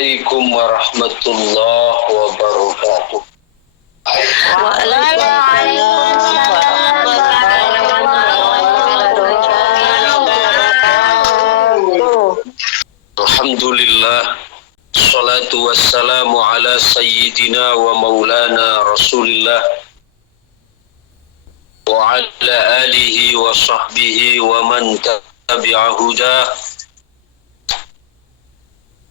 Assalamualaikum warahmatullahi wabarakatuh. Waalaikumsalam warahmatullahi wabarakatuh. Alhamdulillah, salatu wassalamu ala sayyidina wa maulana Rasulillah wa ala alihi wa sahbihi wa man tabi'a hudah.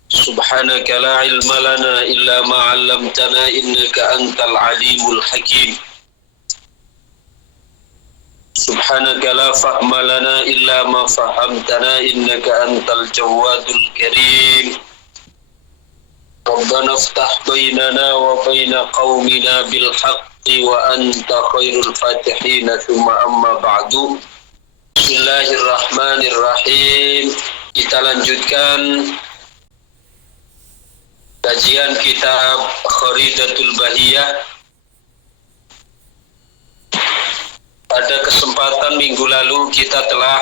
Subhanaka la ilma lana illa ma 'allamtana innaka antal alimul hakim. Subhanaka la fahma lana illa ma fahamtana innaka antal jawadul karim. Rabbana iftah bainana wa baina qaumina bil haqqi wa anta khairul fatihin. Tsumma amma ba'du. Bismillahirrahmanirrahim. Kita lanjutkan kajian kitab Kharidatul Bahiyah. Pada kesempatan minggu lalu kita telah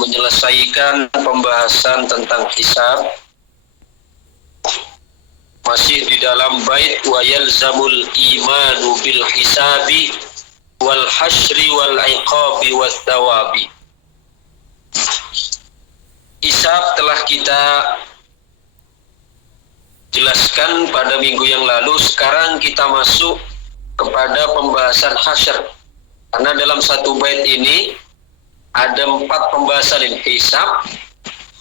menyelesaikan pembahasan tentang hisab. Masih di dalam bait wa yalzamul imanu bil hisabi wal hasyri wal iqabi was thawabi. Hisab telah kita jelaskan pada minggu yang lalu. Sekarang kita masuk kepada pembahasan hasyr. Karena dalam satu bait ini ada 4 pembahasan ini: hisab,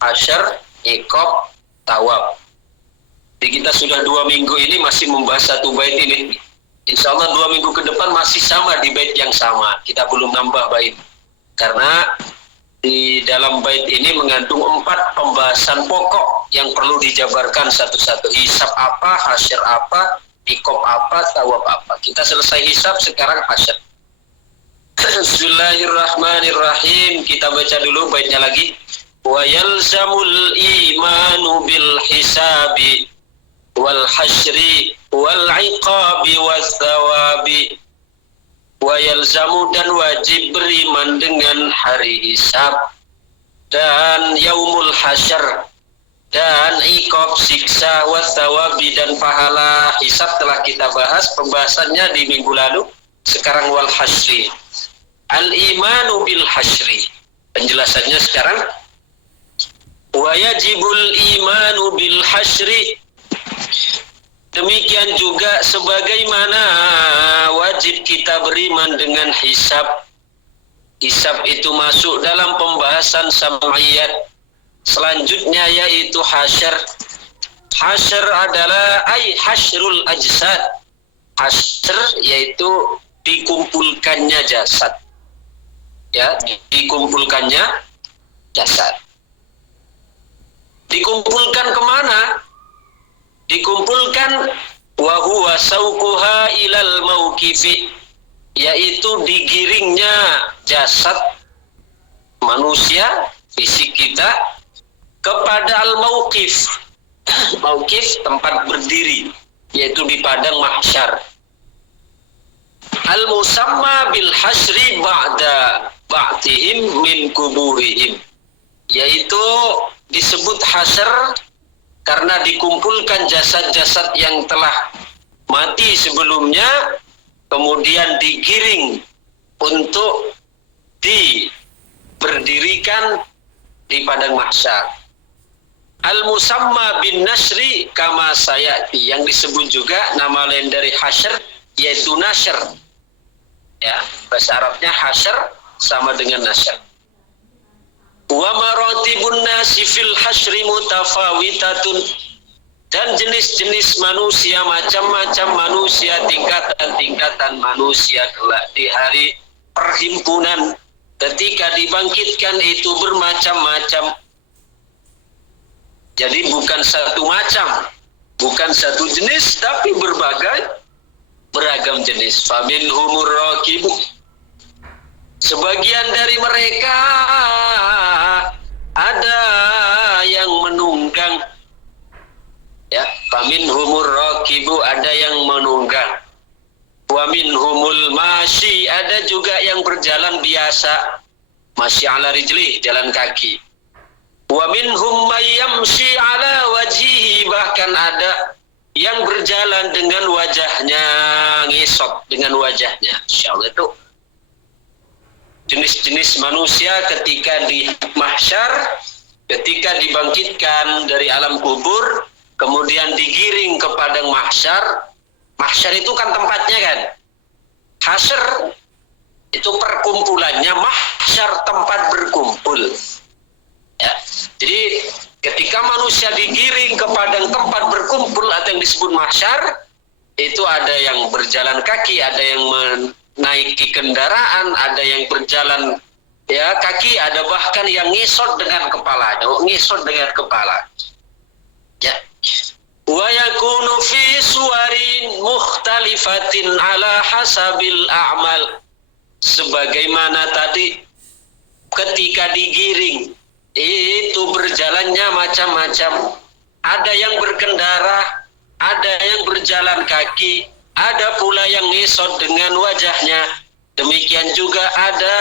hasyr, iqab, thawab. Jadi kita sudah 2 minggu ini masih membahas satu bait ini. Insya Allah 2 minggu ke depan masih sama di bait yang sama. Kita belum nambah bait. Karena di dalam bait ini mengandung 4 pembahasan pokok yang perlu dijabarkan satu-satu. Hisab apa, hasyr apa, iqab apa, thawab apa. Kita selesai hisab, sekarang hasyr. Bismillahirrahmanirrahim. Kita baca dulu baitnya lagi. Wa yalzamul imanu bil hisabi wal hasyri wal iqabi was thawabi. Wa yalzamu, dan wajib beriman dengan hari hisab dan yaumul hasyr dan iqab siksa was thawabi dan pahala. Hisab telah kita bahas pembahasannya di minggu lalu. Sekarang wal hasyri, al imanu bil hasyri, penjelasannya sekarang. Wa yajibul imanu bil hasyri, demikian juga sebagaimana wajib kita beriman dengan hisab. Hisab itu masuk dalam pembahasan sam'iyat selanjutnya, yaitu hasyr. Hasyr adalah hasyrul ajsad. Hasyr yaitu dikumpulkannya jasad. Ya, dikumpulkannya jasad. Dikumpulkan kemana? Dikumpulkan wa huwa sauquha ilal mauqifi, yaitu digiringnya jasad manusia, fisik kita, kepada al-mauqif. Mauqif tempat berdiri, yaitu di padang mahsyar. Al-musamma bil hasyri ba'da ba'tihim min kuburihim, yaitu disebut hasyr karena dikumpulkan jasad-jasad yang telah mati sebelumnya, kemudian digiring untuk diberdirikan di padang mahsyar. Al-musamma bin nasri kama sayati, yang disebut juga nama lain dari hasyr yaitu nasyr. Ya, bahasa Arabnya hasyr sama dengan nasyr. Wa maratibun nasi fil hasyri mutafawitatun, dan jenis-jenis manusia, macam-macam manusia, tingkatan-tingkatan manusia kelak di hari perhimpunan ketika dibangkitkan itu bermacam-macam. Jadi bukan satu macam, bukan satu jenis, tapi beragam jenis. Faminhumur raqibu, sebagian dari mereka ada yang menunggang. Ya, faminhumur raqibu, ada yang menunggang. Wa minhumul masyi, ada juga yang berjalan biasa. Masyi ala rijli, jalan kaki. Wa minhum may yamshi ala wajhihi, bahkan ada yang berjalan dengan wajahnya ngisot dengan wajahnya. Insyaallah itu jenis-jenis manusia ketika di mahsyar, ketika dibangkitkan dari alam kubur, kemudian digiring ke padang mahsyar. Mahsyar itu kan tempatnya kan. Hasyr itu perkumpulannya, mahsyar tempat berkumpul. Ya. Jadi ketika manusia digiring ke padang tempat berkumpul atau yang disebut mahsyar, itu ada yang berjalan kaki, ada yang menaiki kendaraan, ada yang berjalan ya kaki, ada bahkan yang ngisot dengan kepalanya, ngisot dengan kepala. Ya. Wa yakunu fi suwarin mukhtalifatin ala hasabil a'mal. Sebagaimana tadi ketika digiring itu berjalannya macam-macam. Ada yang berkendara, ada yang berjalan kaki, ada pula yang ngisot dengan wajahnya. Demikian juga ada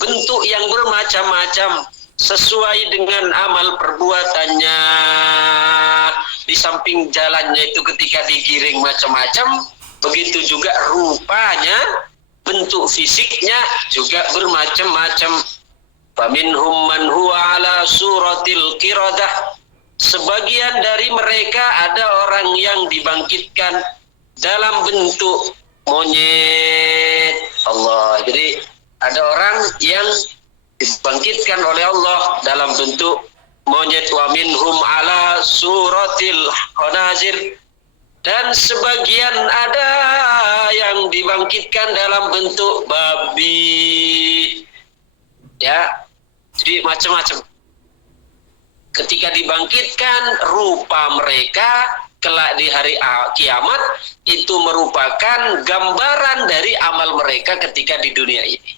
bentuk yang bermacam-macam sesuai dengan amal perbuatannya. Di samping jalannya itu ketika digiring macam-macam, begitu juga rupanya, bentuk fisiknya juga bermacam-macam. Faminhum man huwa ala suratil qiradah. Sebagian dari mereka ada orang yang dibangkitkan dalam bentuk monyet. Allah. Jadi ada orang yang dibangkitkan oleh Allah dalam bentuk monyet. Wa minhum ala suratil khanazir. Dan sebagian ada yang dibangkitkan dalam bentuk babi. Ya, jadi macam-macam. Ketika dibangkitkan, rupa mereka kelak di hari kiamat itu merupakan gambaran dari amal mereka ketika di dunia ini.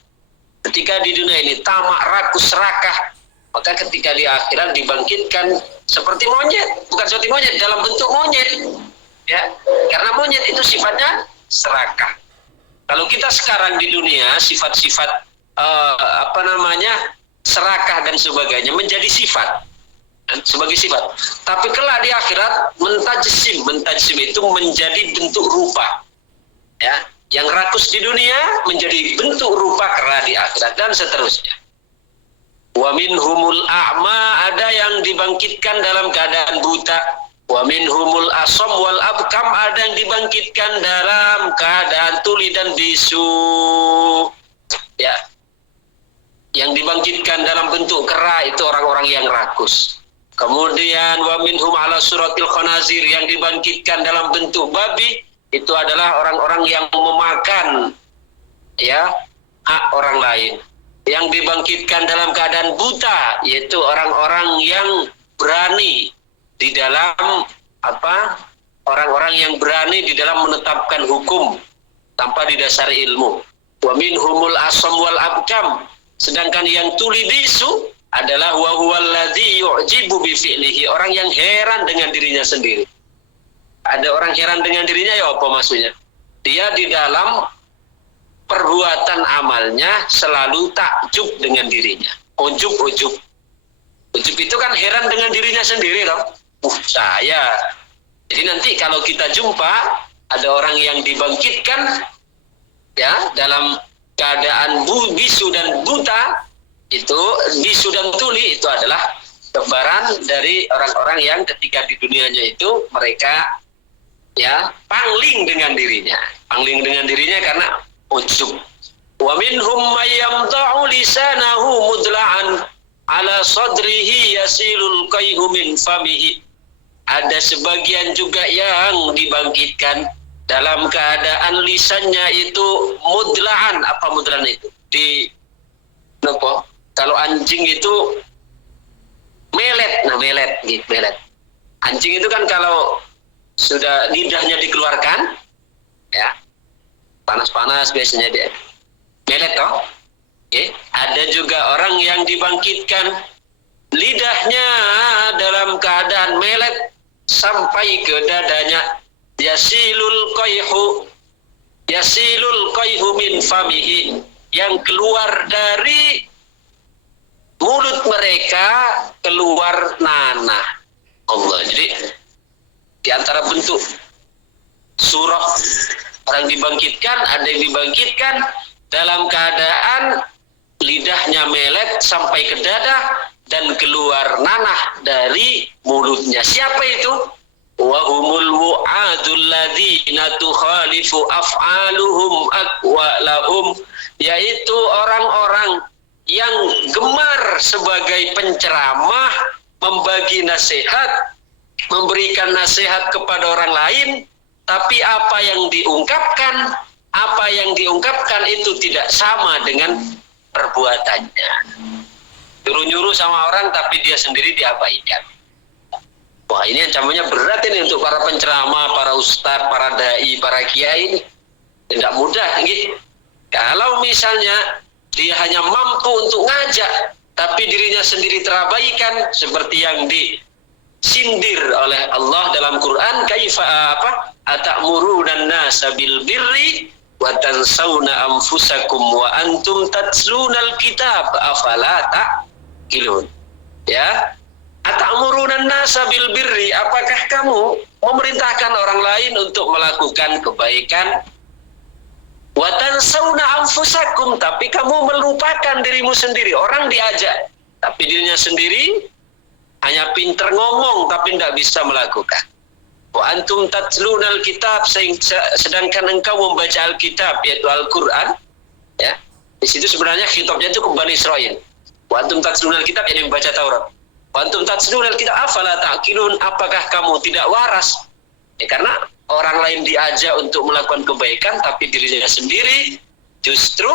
Ketika di dunia ini tamak, rakus, serakah, maka ketika di akhirat dibangkitkan seperti monyet, bukan seperti monyet, dalam bentuk monyet. Ya, karena monyet itu sifatnya serakah. Kalau kita sekarang di dunia sifat-sifat serakah dan sebagainya menjadi sifat, sebagai sifat. Tapi kelak di akhirat mentajsim itu menjadi bentuk rupa. Ya, yang rakus di dunia menjadi bentuk rupa kelak di akhirat dan seterusnya. Wa minhumul a'ma, ada yang dibangkitkan dalam keadaan buta. Wa minhumul asom wal abkam, ada yang dibangkitkan dalam keadaan tuli dan bisu. Ya. Yang dibangkitkan dalam bentuk kera itu orang-orang yang rakus. Kemudian wa minhum ala suratil khanazir, yang dibangkitkan dalam bentuk babi itu adalah orang-orang yang memakan ya hak orang lain. Yang dibangkitkan dalam keadaan buta yaitu orang-orang yang berani di dalam orang-orang yang berani di dalam menetapkan hukum tanpa didasari ilmu. Wa minhumul asam wal abkam, sedangkan yang tuli bisu adalah wa huwal ladzi yu'jibu bi fi'lihi, orang yang heran dengan dirinya sendiri. Ada orang heran dengan dirinya, ya apa maksudnya? Dia di dalam perbuatan amalnya selalu takjub dengan dirinya. Ujub. Ujub itu kan heran dengan dirinya sendiri loh. Saya. Jadi nanti kalau kita jumpa ada orang yang dibangkitkan ya dalam keadaan bisu dan buta, itu bisu dan tuli itu adalah gambaran dari orang-orang yang ketika di dunianya itu mereka ya pangling dengan dirinya karena ujub. Wa minhum may yamta'u lisanahu mudla'an ala sadrihi yasilul qayhu min famihi. Ada sebagian juga yang dibangkitkan dalam keadaan lisannya itu mudla'an. Apa mudla'an itu? Kalau anjing itu melet. Anjing itu kan kalau sudah lidahnya dikeluarkan, ya panas-panas biasanya dia melet toh. Okay. Ada juga orang yang dibangkitkan lidahnya dalam keadaan melet sampai ke dadanya. Yasilul qayhu min famihi, yang keluar dari mulut mereka mereka keluar nanah. Allah. Jadi di antara bentuk surah orang dibangkitkan, ada yang dibangkitkan dalam keadaan lidahnya melet sampai ke dada dan keluar nanah dari mulutnya. Siapa itu? Wa humul wu'adul ladzina tukhalifu af'aluhum aqwalahum, yaitu orang-orang yang gemar sebagai penceramah, membagi nasihat, memberikan nasihat kepada orang lain, tapi apa yang diungkapkan itu tidak sama dengan perbuatannya. Nyuruh-nyuruh sama orang tapi dia sendiri diabaikan. Wah, ini ancamannya berat ini untuk para penceramah, para ustadz, para dai, para kiai ini. Tidak mudah gitu. Kalau misalnya dia hanya mampu untuk ngajak tapi dirinya sendiri terabaikan, seperti yang disindir oleh Allah dalam Quran, atamuruna an-nasa bil birri wa tansawna anfusakum wa antum tatlunal kitab afala ta'qilun. Ya, atamuruna an-nasa bil birri, apakah kamu memerintahkan orang lain untuk melakukan kebaikan, wa tansawna anfusakum, tapi kamu melupakan dirimu sendiri. Orang diajak tapi dirinya sendiri hanya pintar ngomong tapi tidak bisa melakukan. Wa antum tatlunal kitab, sedangkan engkau membaca Alkitab, yaitu Al-Quran. Ya, di situ sebenarnya khitabnya itu ke Bani Israil. Wa antum tatlunal kitab, yang membaca Taurat. Wa antum tatlunal kitab afala ta'qilun, apakah kamu tidak waras? Ya, karena orang lain diajak untuk melakukan kebaikan tapi dirinya sendiri justru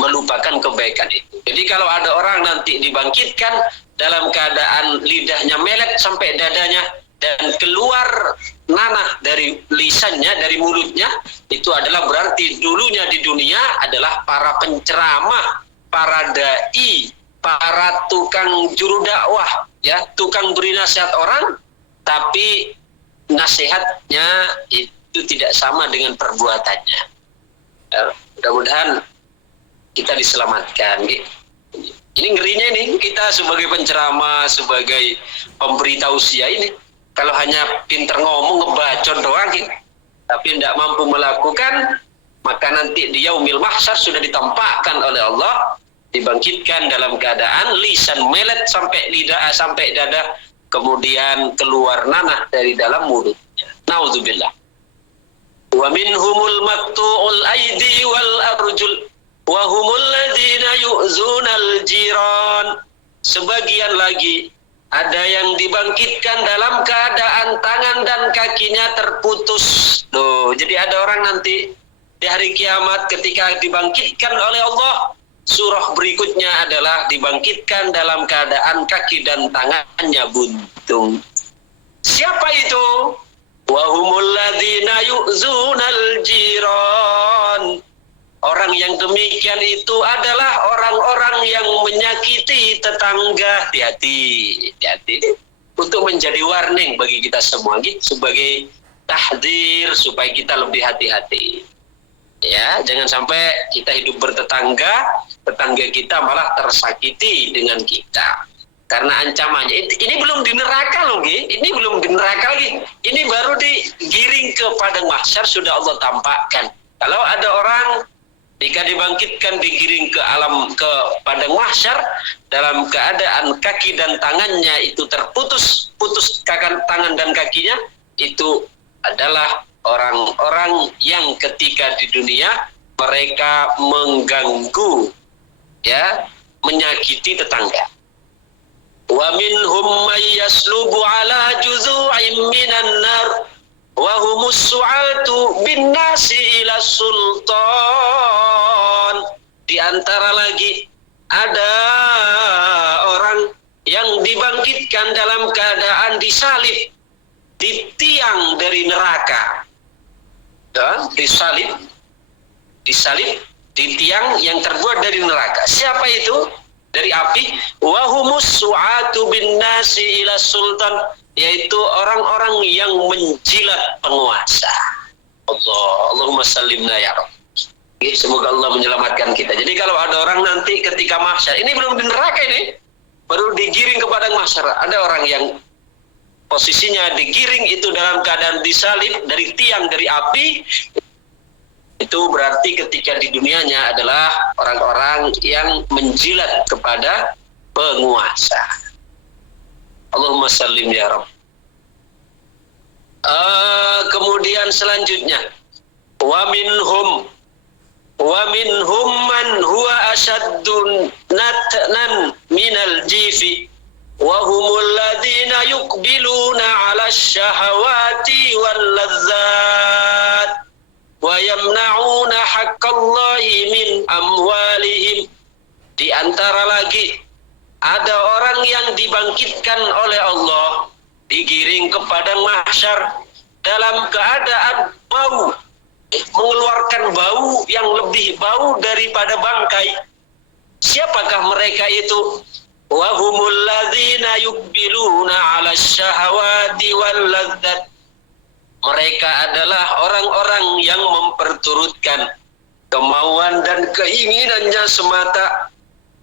melupakan kebaikan itu. Jadi kalau ada orang nanti dibangkitkan dalam keadaan lidahnya melet sampai dadanya dan keluar nanah dari lisannya, dari mulutnya, itu adalah berarti dulunya di dunia adalah para penceramah, para dai, para tukang juru dakwah, ya, tukang beri nasihat orang, tapi nasihatnya itu tidak sama dengan perbuatannya. Ya, mudah-mudahan kita diselamatkan. Ini ngerinya nih, kita sebagai penceramah, sebagai pemberi tausiah ini, kalau hanya pinter ngomong, ngebacot doang, tapi tidak mampu melakukan, maka nanti di yaumil mahsyar sudah ditampakkan oleh Allah, dibangkitkan dalam keadaan lisan melet sampai lidah, sampai dada, kemudian keluar nanah dari dalam mulutnya. Naudzubillah. Wa minhumul maqtu'ul aidi wal arjul wa humul ladzina yu'zunal jiran. Sebagian lagi ada yang dibangkitkan dalam keadaan tangan dan kakinya terputus. Tuh, jadi ada orang nanti di hari kiamat ketika dibangkitkan oleh Allah, surah berikutnya adalah dibangkitkan dalam keadaan kaki dan tangannya buntung. Siapa itu? Wa humul ladzina yu'zunal jiran. Orang yang demikian itu adalah orang-orang yang menyakiti tetangga. Hati-hati. Untuk menjadi warning bagi kita semua, sebagai tahdzir supaya kita lebih hati-hati. Ya, jangan sampai kita hidup bertetangga, tetangga kita malah tersakiti dengan kita. Karena ancamannya ini belum di neraka loh, ini belum di neraka lagi. Ini baru digiring ke padang mahsyar sudah Allah tampakkan. Kalau ada orang jika dibangkitkan digiring ke padang mahsyar dalam keadaan kaki dan tangannya itu terputus, tangan dan kakinya, itu adalah orang-orang yang ketika di dunia mereka mengganggu, ya, menyakiti tetangga. Wa minhum may yaslubu ala juzu'in minan nar wa humus su'atu bin nasi ila sultan. Di antara lagi ada orang yang dibangkitkan dalam keadaan disalib di tiang dari neraka. Ya, disalib di tiang yang terbuat dari neraka. Siapa itu? Dari api. Wa humus su'atu bin nasi ila sultan, yaitu orang-orang yang menjilat penguasa. Allahumma sallimna ya Rabb. Semoga Allah menyelamatkan kita. Jadi kalau ada orang nanti ketika mahsyar, ini belum di neraka ini. baru digiring ke padang mahsyar. Ada orang yang posisinya digiring itu dalam keadaan disalib dari tiang dari api, itu berarti ketika di dunianya adalah orang-orang yang menjilat kepada penguasa. Allahumma sallim ya Rabb. Kemudian selanjutnya, wa minhum man huwa ashaddun natnan minal jifi wa humul ladzina yuqbiluna 'ala syahawati wal ladzat wa yamna'una haqqallahi min amwalihim. Di antara lagi ada orang yang dibangkitkan oleh Allah, digiring ke padang mahsyar dalam keadaan bau, mengeluarkan bau yang lebih bau daripada bangkai. Siapakah mereka itu? Wa humul ladzina yuqbiluna 'ala syahawati wal ladzat. Mereka adalah orang-orang yang memperturutkan kemauan dan keinginannya semata.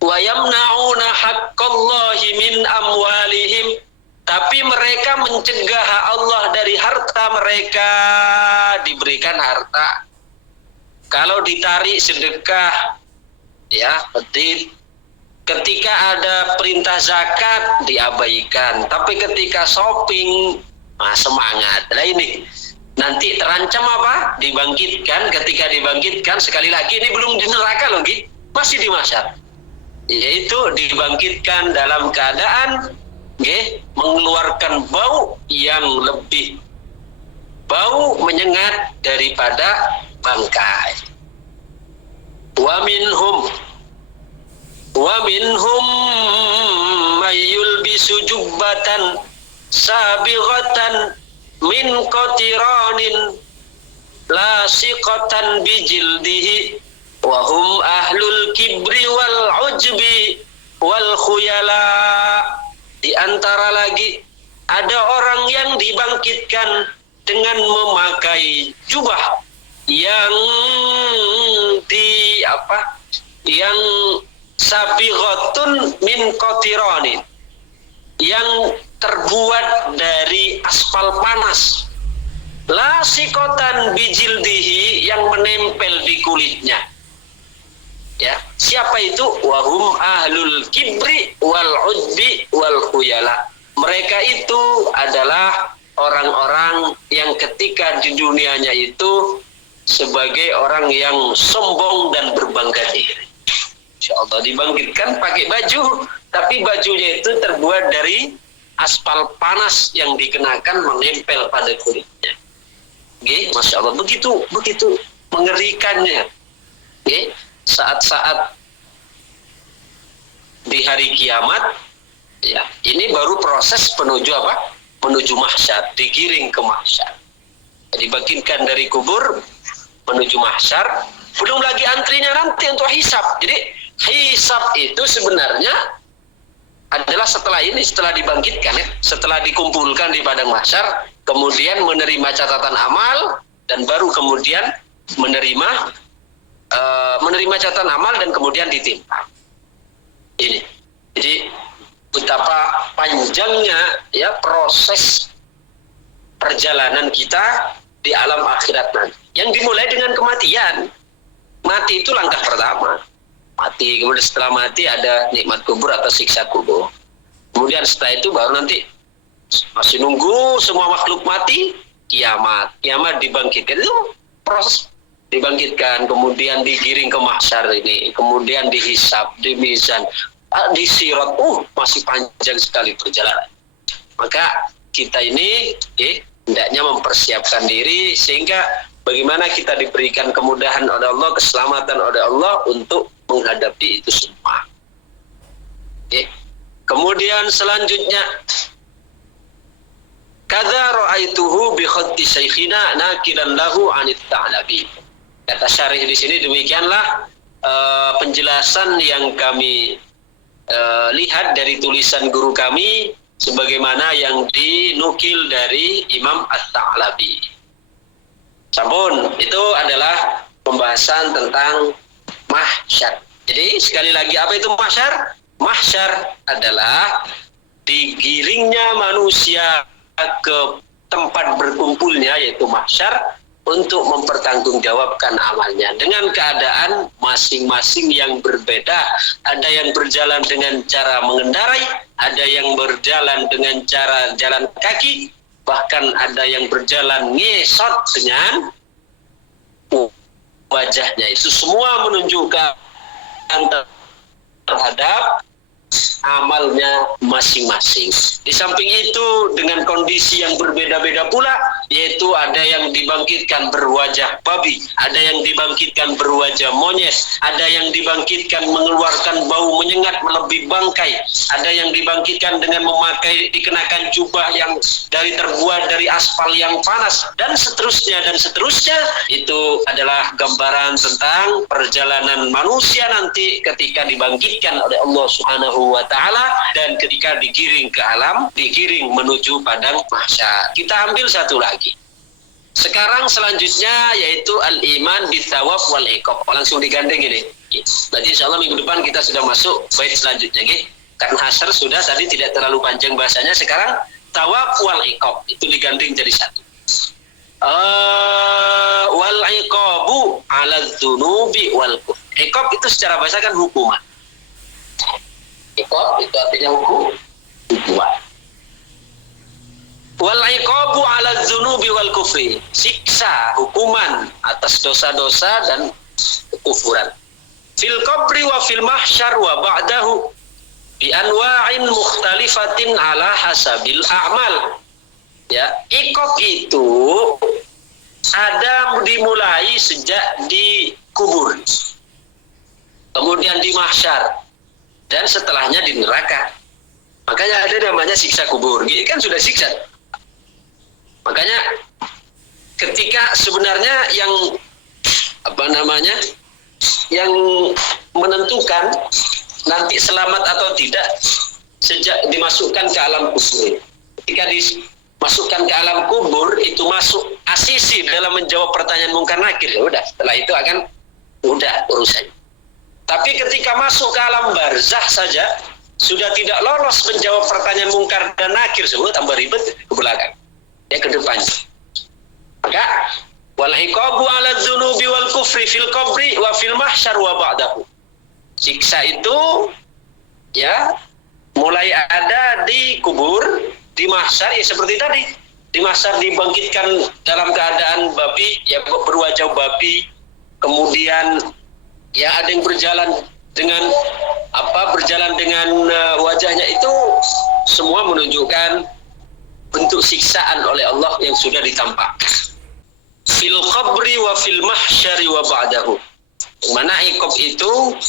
Wa yamna'una haqqallahi min amwalihim. Tapi mereka mencegah Allah dari harta mereka, diberikan harta. Kalau ditarik sedekah, ya, petit. Ketika ada perintah zakat, diabaikan. Tapi ketika shopping, semangat. Nah ini, nanti terancam apa? Dibangkitkan. Ketika dibangkitkan, sekali lagi, ini belum di neraka loh, masih di mahsyar. Yaitu dibangkitkan dalam keadaan mengeluarkan bau yang lebih bau menyengat daripada bangkai. Wa minhum may yulbisu jubbatan sabighatan min qatiranin lasiqatan bijildihi wa hum ahlul kibri wal ujbi wal khuyala. Di antara lagi ada orang yang dibangkitkan dengan memakai jubah yang yang sabighatun min qatiranin, yang terbuat dari aspal panas, lasiqatan bijildihi, yang menempel di kulitnya. Ya, siapa itu? Wahum ahlul kibri wal ujbi wal khuyala. Mereka itu adalah orang-orang yang ketika di dunianya itu sebagai orang yang sombong dan berbangga diri. Insyaallah dibangkitkan pakai baju, tapi bajunya itu terbuat dari aspal panas yang dikenakan menempel pada kulitnya. Masya Allah, begitu mengerikannya. Saat-saat di hari kiamat, ya, ini baru proses menuju apa? Menuju mahsyar, digiring ke mahsyar. Dibangkitkan dari kubur menuju mahsyar, belum lagi antrinya nanti untuk hisab. Jadi hisab itu sebenarnya adalah setelah dibangkitkan, ya, setelah dikumpulkan di padang mahsyar, kemudian menerima catatan amal, dan baru kemudian menerima catatan amal dan kemudian ditimpa. Ini. Jadi betapa panjangnya ya proses perjalanan kita di alam akhirat nanti. Yang dimulai dengan kematian. Mati itu langkah pertama. Mati, kemudian setelah mati ada nikmat kubur atau siksa kubur. Kemudian setelah itu baru nanti masih nunggu semua makhluk mati, kiamat. Kiamat dibangkitkan. Itu proses dibangkitkan, kemudian digiring ke mahsyar ini, kemudian dihisab, dimizan, disirat. Masih panjang sekali perjalanan. Maka kita ini hendaknya mempersiapkan diri sehingga bagaimana kita diberikan kemudahan oleh Allah, keselamatan oleh Allah untuk menghadapi itu semua. Kemudian selanjutnya, kadza ra'aituhu bi khatti syekhina nakilan lahu 'anit ta'labi. Kata syarih di sini, demikianlah penjelasan yang kami lihat dari tulisan guru kami sebagaimana yang dinukil dari Imam At-Ta'labi. Sampun, itu adalah pembahasan tentang mahsyar. Jadi sekali lagi, apa itu mahsyar? mahsyar adalah digiringnya manusia ke tempat berkumpulnya yaitu mahsyar untuk mempertanggungjawabkan amalnya dengan keadaan masing-masing yang berbeda. Ada yang berjalan dengan cara mengendarai, ada yang berjalan dengan cara jalan kaki, bahkan ada yang berjalan ngesot dengan wajahnya. Itu semua menunjukkan terhadap amalnya masing-masing. Di samping itu dengan kondisi yang berbeda-beda pula, yaitu ada yang dibangkitkan berwajah babi, ada yang dibangkitkan berwajah monyet, ada yang dibangkitkan mengeluarkan bau menyengat melebihi bangkai, ada yang dibangkitkan dengan dikenakan jubah yang terbuat dari aspal yang panas, dan seterusnya. Itu adalah gambaran tentang perjalanan manusia nanti ketika dibangkitkan oleh Allah Subhanahu wa ta'ala dan ketika digiring ke alam, digiring menuju padang mahsyar. Kita ambil satu lagi. Sekarang selanjutnya yaitu al-iman bitsawab wal iqab. Langsung digandeng ini. Berarti insyaallah minggu depan kita sudah masuk bait selanjutnya nggih. Karena hasyar sudah tadi tidak terlalu panjang bahasanya, sekarang tawab wal iqab itu digandeng jadi satu. Wal iqabu 'ala dzunubi wal kufr. Iqab itu secara bahasa kan hukuman. Iqab itu artinya hukuman. Wal iqabu 'ala dzunubi wal kufri. Siksa, hukuman atas dosa-dosa dan kekufuran. Fil qabri wa fil mahsyar wa ba'dahu bi anwa'in mukhtalifatin 'ala hasabil a'mal. Ya, iqab itu ada dimulai sejak di kubur, kemudian di mahsyar, dan setelahnya di neraka. Makanya ada namanya siksa kubur. Ini kan sudah siksa. Makanya ketika sebenarnya yang yang menentukan nanti selamat atau tidak sejak dimasukkan ke alam kubur. Ketika dimasukkan ke alam kubur itu masuk asisi dalam menjawab pertanyaan mungkar nakir, ya udah, setelah itu akan mudah urusannya. Tapi ketika masuk ke alam barzakh saja sudah tidak lolos menjawab pertanyaan mungkar dan nakir, semua tambah ribet ke belakang, ya ke depannya. Maka wal iqabu 'ala dzunubi wal kufri fil qabri wa fil mahsyar wa ba'dahu. Siksa itu ya mulai ada di kubur, di mahsyar ya seperti tadi. Di mahsyar dibangkitkan dalam keadaan babi, ya berwajah babi. Kemudian ya ada yang berjalan dengan wajahnya, itu semua menunjukkan bentuk siksaan oleh Allah yang sudah ditampakkan. Fil qabri wa fil mahsyari wa ba'dahu. Mana iqab itu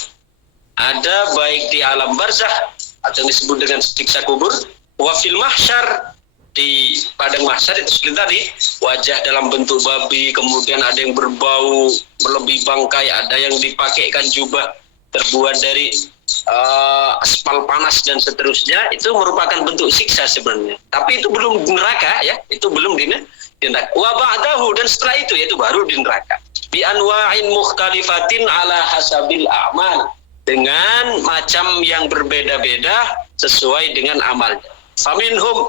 ada baik di alam barzakh atau yang disebut dengan siksa kubur, wa fil mahsyar di padang mahsyar itu seperti tadi, wajah dalam bentuk babi, kemudian ada yang berbau melebihi bangkai, ada yang dipakaikan jubah terbuat dari aspal panas dan seterusnya. Itu merupakan bentuk siksa sebenarnya. Tapi itu belum di neraka, ya, itu belum di neraka. Wa ba'dahu, dan setelah itu yaitu baru di neraka. Bi anwa'in mukhtalifatin ala hasabil a'mal, dengan macam yang berbeda-beda sesuai dengan amalnya. Faminhum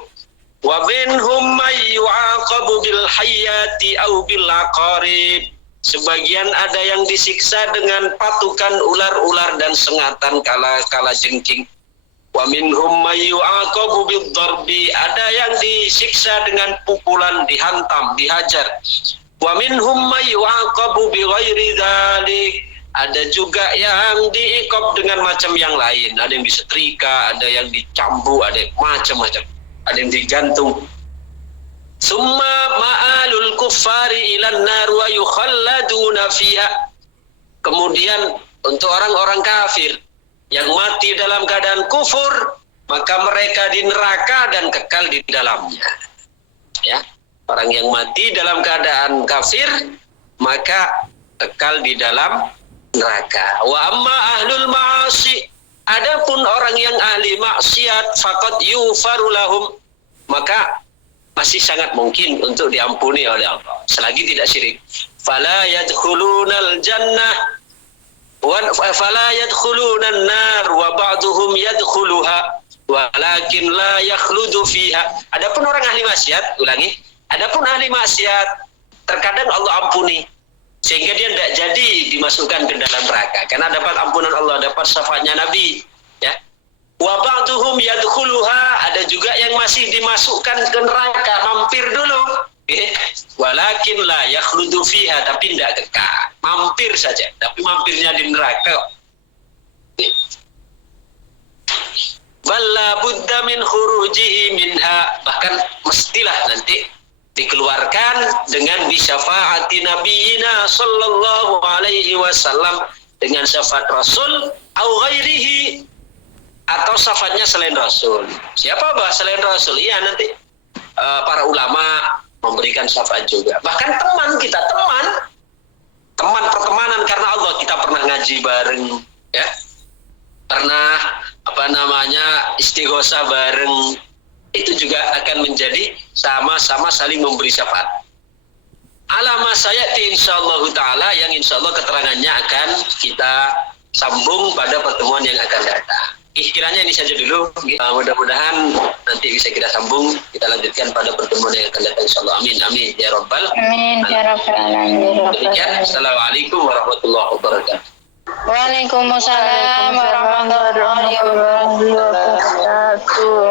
wa minhum may yu'aqabu bil hayyati aw bil aqarib. Sebagian ada yang disiksa dengan patukan ular-ular dan sengatan kala jengking. Wa minhum may yu'aqabu bid darbi. Ada yang disiksa dengan pukulan, dihantam, dihajar. Wa minhum may yu'aqabu bi ghairi dzalik. Ada juga yang diiqab dengan macam yang lain. Ada yang disetrika, ada yang dicambuk, ada yang macam-macam. Ada yang digantung. Summa ma'alul kuffari ilan nar wa yukhalladuna fiha. Kemudian untuk orang-orang kafir yang mati dalam keadaan kufur, maka mereka di neraka dan kekal di dalamnya. Ya, orang yang mati dalam keadaan kafir maka kekal di dalam neraka. Wa amma ahlul ma'asi, adapun orang yang ahli maksiat, faqad yufaru lahum, maka masih sangat mungkin untuk diampuni oleh Allah selagi tidak syirik. Fala yadkhulunal jannah wa fala yadkhulunan nar wa ba'duhum yadkhuluha walakin la yakhludu fiha. Adapun orang ahli maksiat, ulangi, adapun ahli maksiat terkadang Allah ampuni sehingga dia tidak jadi dimasukkan ke dalam neraka karena dapat ampunan Allah, dapat syafaatnya Nabi, ya. Wa ba'duhum yadkhuluha, ada juga yang masih dimasukkan ke neraka, mampir dulu. Walakin la yakhludu fiha, tapi tidak kekal, mampir saja, tapi mampirnya di neraka. Balla budda min khurujihi minha, bahkan mestilah nanti dikeluarkan dengan bisyafaati nabiyina sallallahu alaihi wasallam, dengan syafaat Rasul au ghairihi, atau syafaatnya selain Rasul. Siapa selain Rasul? Iya, nanti para ulama memberikan syafaat juga. Bahkan teman kita, teman pertemanan karena Allah, kita pernah ngaji bareng, ya, pernah istighosah bareng, itu juga akan menjadi sama-sama saling memberi syafaat. Alama sayati insyaallah ta'ala, yang insyaallah keterangannya akan kita sambung pada pertemuan yang akan datang. Kiranya ini saja dulu. Mudah-mudahan nanti bisa kita sambung, kita lanjutkan pada pertemuan yang akan datang insyaallah. Amin amin ya rabbal Amin ya rabbal alamin. alamin. Assalamualaikum warahmatullahi wabarakatuh. Waalaikumsalam warahmatullahi wabarakatuh.